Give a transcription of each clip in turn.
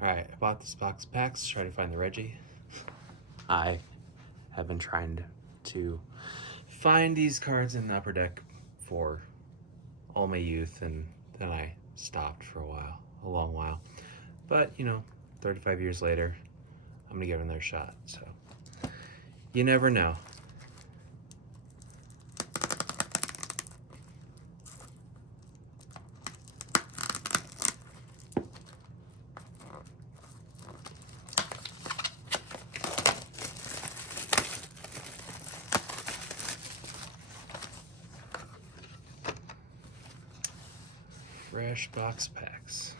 Alright, I bought this box of packs to try to find the Reggie. I have been trying to find these cards in the Upper Deck for all my youth, and then I stopped for a long while. But, 35 years later, I'm gonna give it another shot, so you never know. Fresh box packs.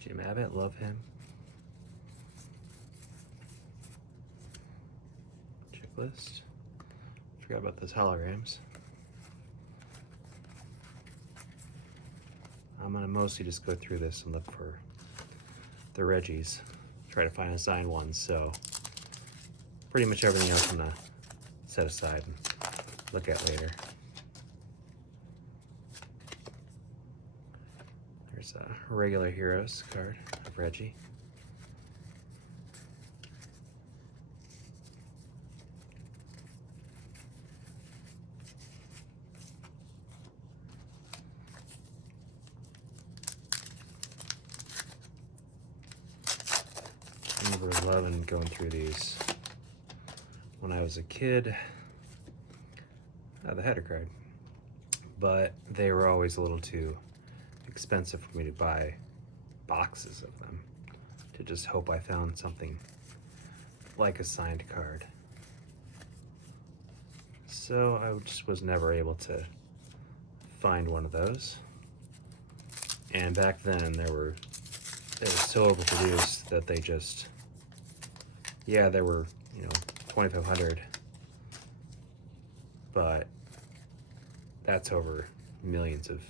Jim Abbott, love him. Checklist. Forgot about those holograms. I'm gonna mostly just go through this and look for the Reggies. Try to find a signed one, so pretty much everything else I'm gonna set aside and look at later. There's a regular Heroes card of Reggie. I remember loving going through these when I was a kid. The header card, but they were always a little too expensive for me to buy boxes of them, to just hope I found something like a signed card. So I just was never able to find one of those. And back then they were so overproduced that they just, yeah, they were 2,500, but that's over millions of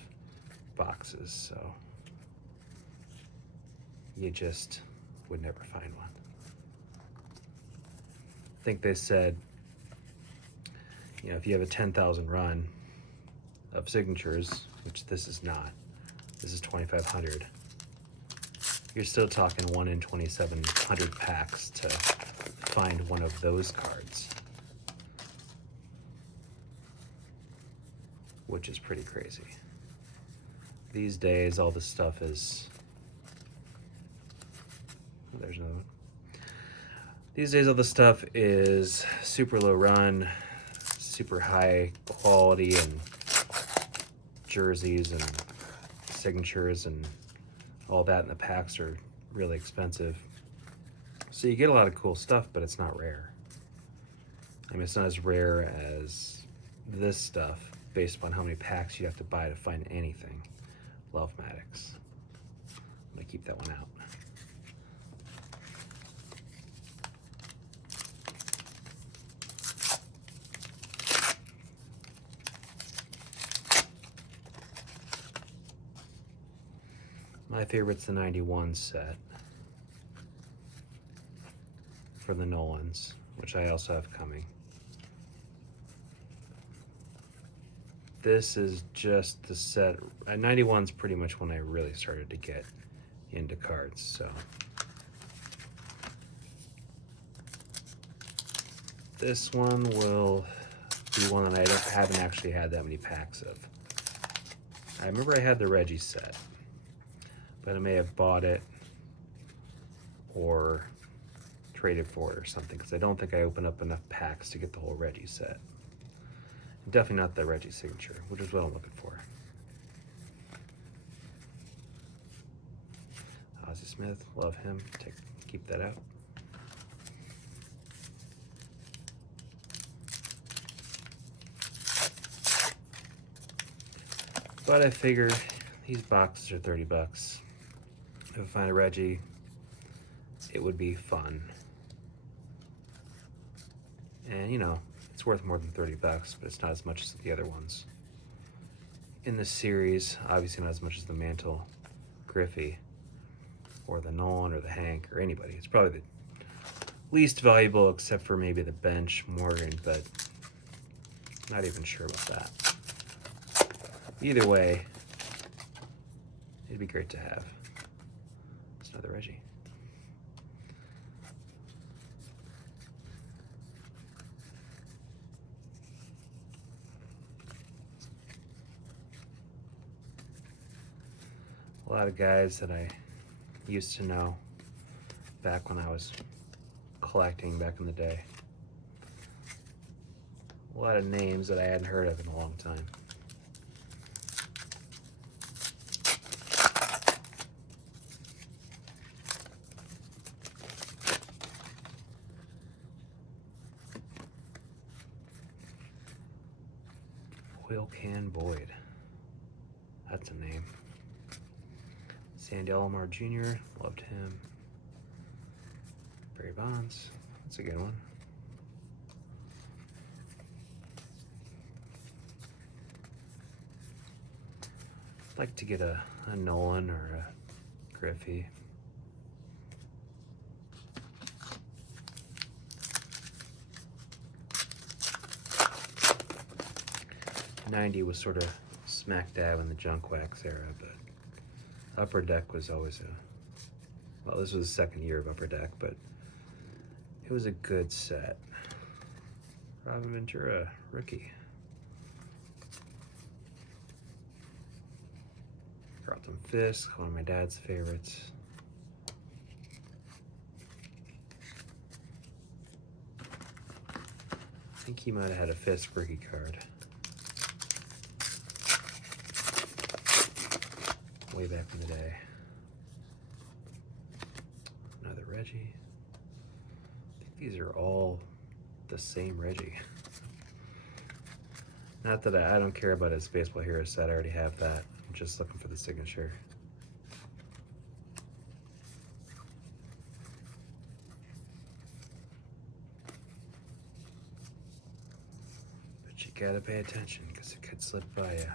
boxes, so you just would never find one. I think they said, if you have a 10,000 run of signatures, which this is not, this is 2,500, you're still talking 1 in 2,700 packs to find one of those cards, which is pretty crazy. These days, all this stuff is, there's another one. These days, all this stuff is super low run, super high quality, and jerseys and signatures and all that, and the packs are really expensive. So you get a lot of cool stuff, but it's not rare. I mean, it's not as rare as this stuff based upon how many packs you have to buy to find anything. Love-matics. I'm gonna keep that one out. My favorite's the 91 set for the Nolans, which I also have coming. This is just the set. 91's pretty much when I really started to get into cards, so. This one will be one that I haven't actually had that many packs of. I remember I had the Reggie set, but I may have bought it or traded for it or something, because I don't think I opened up enough packs to get the whole Reggie set. Definitely not the Reggie signature, which is what I'm looking for. Ozzie Smith, love him. Keep that out. But I figured these boxes are 30 bucks. If I find a Reggie, it would be fun. And it's worth more than 30 bucks, but it's not as much as the other ones in the series. Obviously not as much as the Mantle Griffey or the Nolan or the Hank or anybody. It's probably least valuable except for maybe the bench Morgan, but not even sure about that. Either way, it'd be great to have. It's another Reggie. A lot of guys that I used to know back when I was collecting back in the day. A lot of names that I hadn't heard of in a long time. Oil Can Boyd. That's a name. Sandy Alomar Jr. Loved him. Barry Bonds. That's a good one. I'd like to get a Nolan or a Griffey. '90 was sort of smack dab in the junk wax era, but Upper Deck was always well, this was the second year of Upper Deck, but it was a good set. Robin Ventura, rookie. Carlton Fisk, one of my dad's favorites. I think he might have had a Fisk rookie card. Way back in the day. Another Reggie. I think these are all the same Reggie. Not that I don't care about his Baseball Hero set, I already have that. I'm just looking for the signature. But you gotta pay attention because it could slip by you.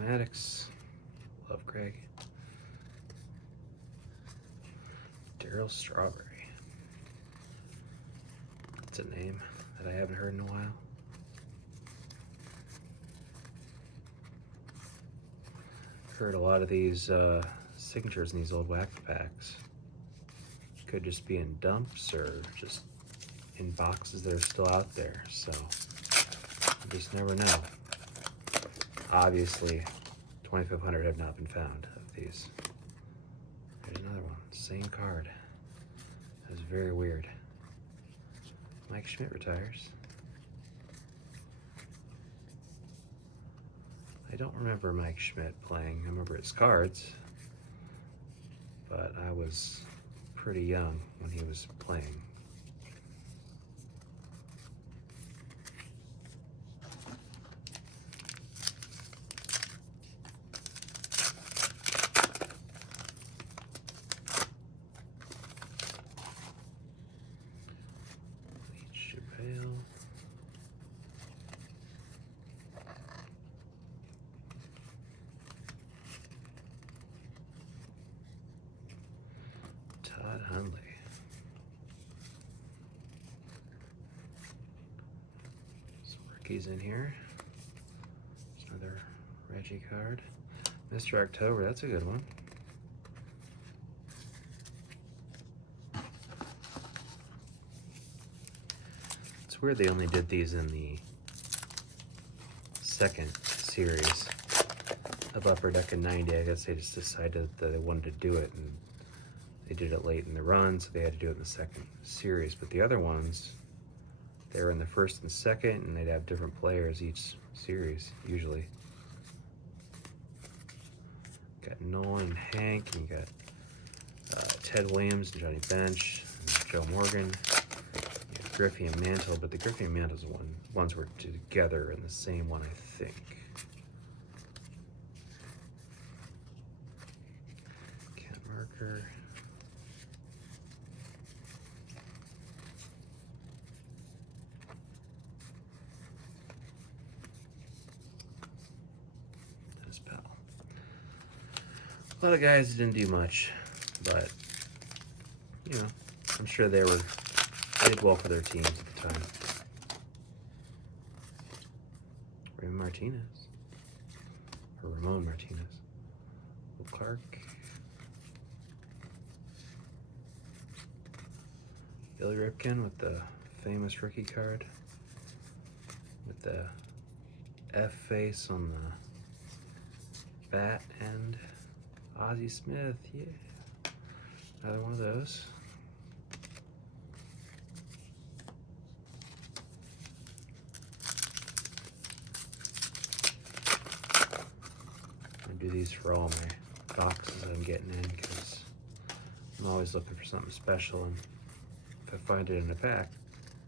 Maddox, love Craig. Daryl Strawberry. That's a name that I haven't heard in a while. Heard a lot of these signatures in these old wax packs. Could just be in dumps or just in boxes that are still out there, so you just never know. Obviously, 2500 have not been found of these. There's another one, same card. That was very weird. Mike Schmidt retires. I don't remember Mike Schmidt playing. I remember his cards, but I was pretty young when he was playing. Todd Hundley. Some rookies in here. There's another Reggie card. Mr. October, that's a good one. It's weird they only did these in the second series of Upper Deck in '90. I guess they just decided that they wanted to do it, and they did it late in the run, so they had to do it in the second series. But the other ones, they were in the first and second, and they'd have different players each series, usually. Got Nolan and Hank, and you got Ted Williams and Johnny Bench, and Joe Morgan, you got Griffey and Mantle, but the Griffey and Mantle's ones were together in the same one, I think. Cat Marker. A lot of guys didn't do much, but you know, I'm sure they did well for their teams at the time. Raymond Martinez. Or Ramon Martinez. Will Clark. Billy Ripken with the famous rookie card. With the F face on the bat end. Ozzie Smith, yeah. Another one of those. I do these for all my boxes I'm getting in because I'm always looking for something special, and if I find it in a pack,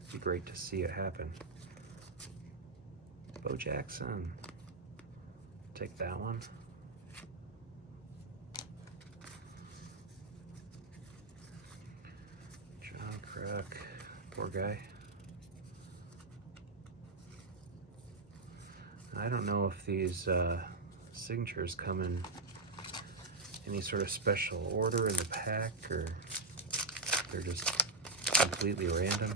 it'd be great to see it happen. Bo Jackson. Take that one. John Kruk. Poor guy. I don't know if these signatures come in any sort of special order in the pack, or they're just completely random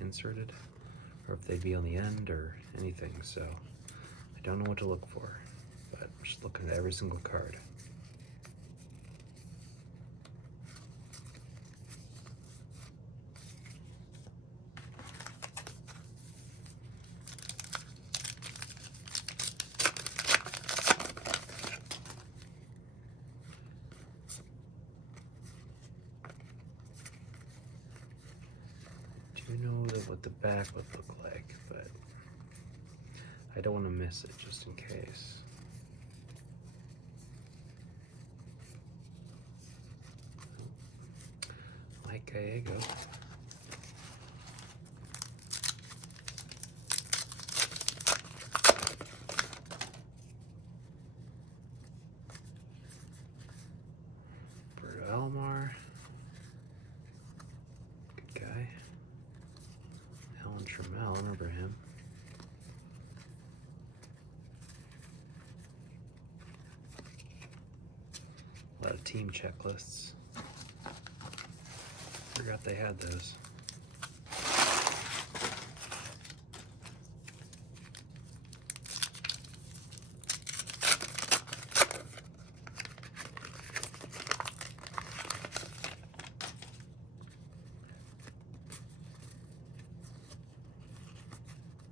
inserted, or if they'd be on the end or anything, so I don't know what to look for, but I'm just looking at every single card. Do you know what the back would look like, but I don't want to miss it just in case. Mike Gallego. Bert Elmar. Good guy. Alan Trammell, remember him. A lot of team checklists. Forgot they had those.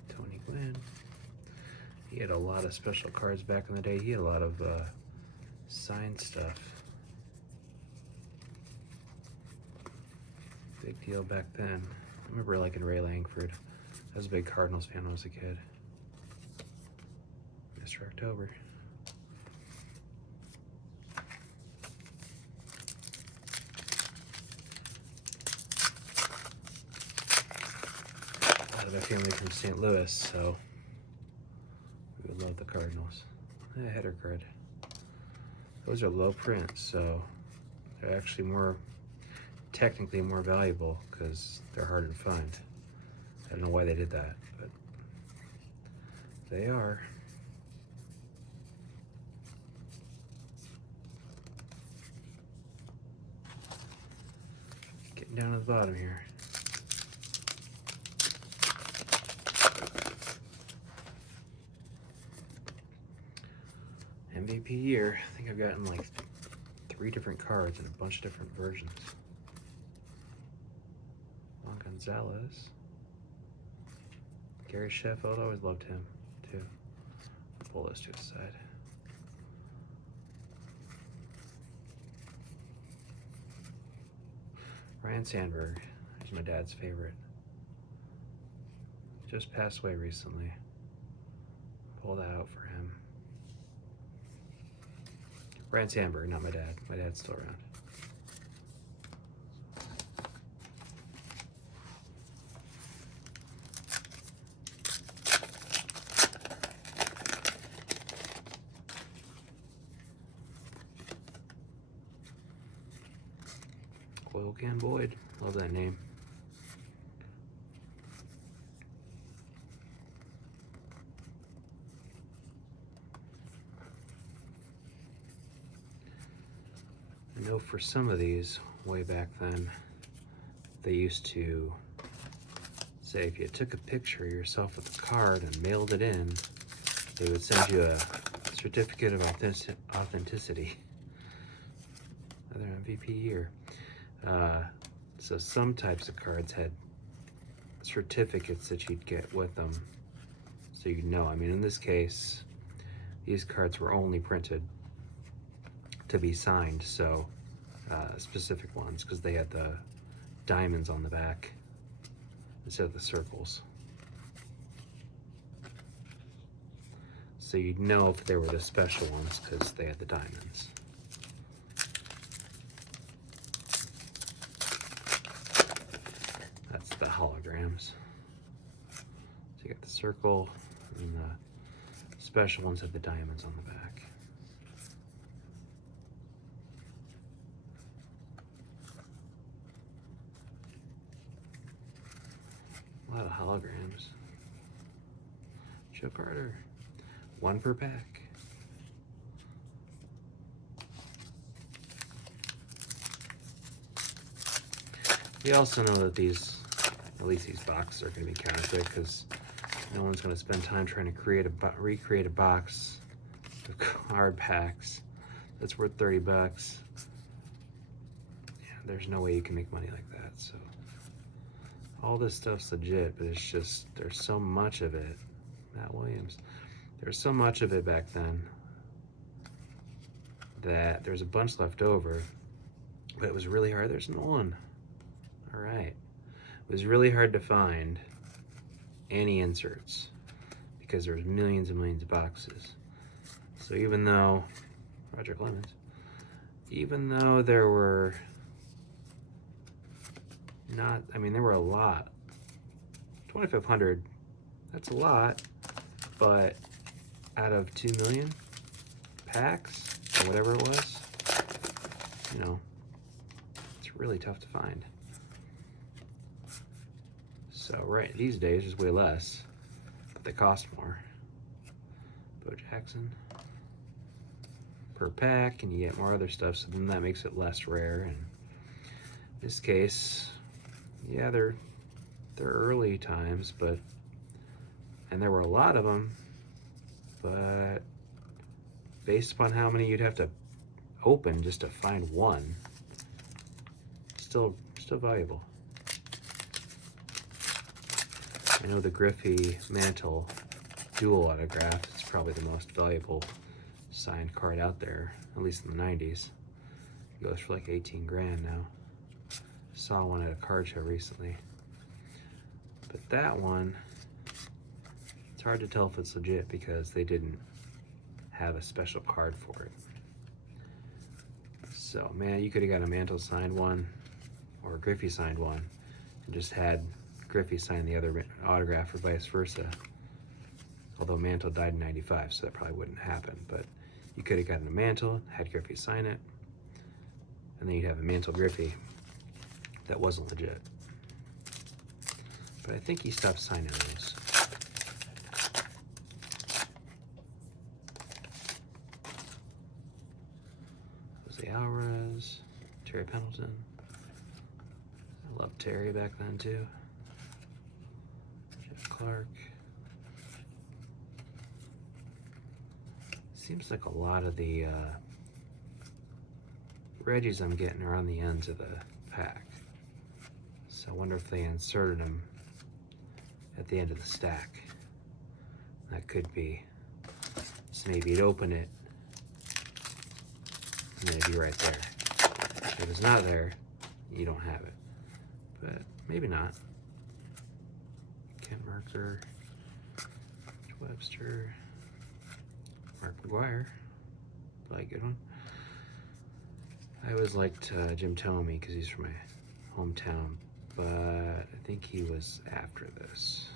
Tony Gwynn. He had a lot of special cards back in the day. He had a lot of signed stuff. Big deal back then. I remember liking Ray Langford. I was a big Cardinals fan when I was a kid. Mr. October. A lot of my family from St. Louis, so we would love the Cardinals. Header card. Those are low print, so they're actually technically more valuable because they're harder to find. I don't know why they did that, but they are. Getting down to the bottom here. MVP year. I think I've gotten like 3 different cards in a bunch of different versions. Juan Gonzalez. Gary Sheffield, always loved him too. I'll pull those to the side. Ryan Sandberg, he's my dad's favorite. Just passed away recently. Pull that out for him. Ryan Sandberg, not my dad. My dad's still around. Oil Can Boyd, love that name. know for some of these, way back then, they used to say if you took a picture of yourself with a card and mailed it in, they would send you a certificate of authenticity. Another MVP here. So some types of cards had certificates that you'd get with them, so you'd know. I mean, in this case, these cards were only printed to be signed, so specific ones, because they had the diamonds on the back instead of the circles. So you'd know if they were the special ones because they had the diamonds. That's the holograms. So you got the circle, and the special ones have the diamonds on the back. A lot of holograms. Joe Carter. 1 per pack. We also know that these, at least these boxes, are going to be counterfeit because no one's going to spend time trying to recreate a box of card packs that's worth 30 bucks. Yeah, there's no way you can make money like that. So all this stuff's legit, but it's just, there's so much of it. Matt Williams. There's so much of it back then that there's a bunch left over, but it was really hard. There's Nolan. All right. It was really hard to find any inserts because there was millions and millions of boxes. So even though, Roger Clemens, even though there were not, I mean, there were a lot. 2,500, that's a lot, but out of 2 million packs, or whatever it was, you know, it's really tough to find. So right these days, there's way less, but they cost more. Bo Jackson per pack, and you get more other stuff, so then that makes it less rare. And in this case, yeah, they're early times, but, and there were a lot of them, but based upon how many you'd have to open just to find one, still valuable. I know the Griffey Mantle dual autograph is probably the most valuable signed card out there, at least in the 90s. It goes for like 18 grand now. Saw one at a card show recently. But that one, it's hard to tell if it's legit because they didn't have a special card for it. So, man, you could have got a Mantle signed one or a Griffey signed one and just had Griffey sign the other autograph or vice versa. Although Mantle died in 95, so that probably wouldn't happen. But you could have gotten a Mantle, had Griffey sign it, and then you'd have a Mantle Griffey that wasn't legit. But I think he stopped signing those. Jose Alvarez, Terry Pendleton. I loved Terry back then too. Jeff Clark. Seems like a lot of the Reggies I'm getting are on the ends of the pack. So I wonder if they inserted them at the end of the stack. That could be. So maybe you'd open it and then it'd be right there. If it's not there, you don't have it. But maybe not. Kent Marker, Webster, Mark McGuire, probably a good one. I always liked Jim Thome because he's from my hometown, but I think he was after this.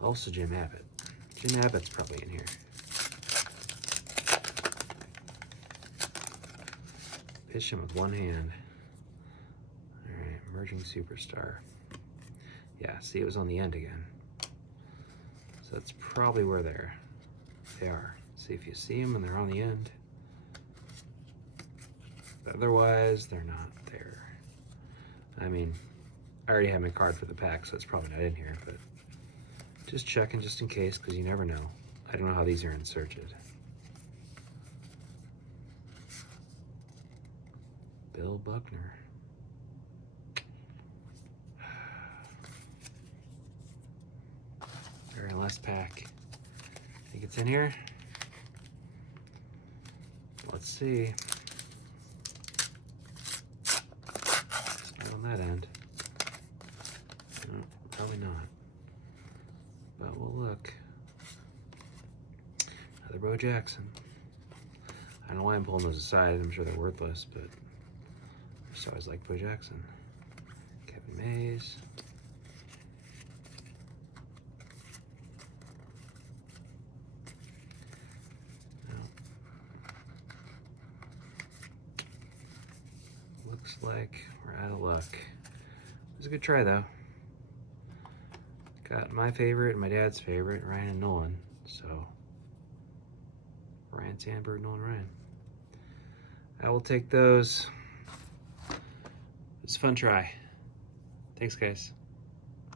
Also Jim Abbott. Jim Abbott's probably in here. Pitch him with one hand. All right, Emerging Superstar. Yeah, see, it was on the end again. So that's probably where they are. See if you see them and they're on the end. But otherwise, they're not there. I mean, I already have my card for the pack, so it's probably not in here, but just checking just in case, because you never know. I don't know how these are inserted. Bill Buckner. Very last pack. Think it's in here? Let's see. Not on that end. No, probably not. But we'll look. Another Bo Jackson. I don't know why I'm pulling those aside. I'm sure they're worthless, but I just always like Bo Jackson. Kevin Mays. Looks like we're out of luck. It was a good try though. Got my favorite and my dad's favorite, Ryan and Nolan. So Ryan Sandberg, Nolan Ryan. I will take those. It's a fun try. Thanks, guys.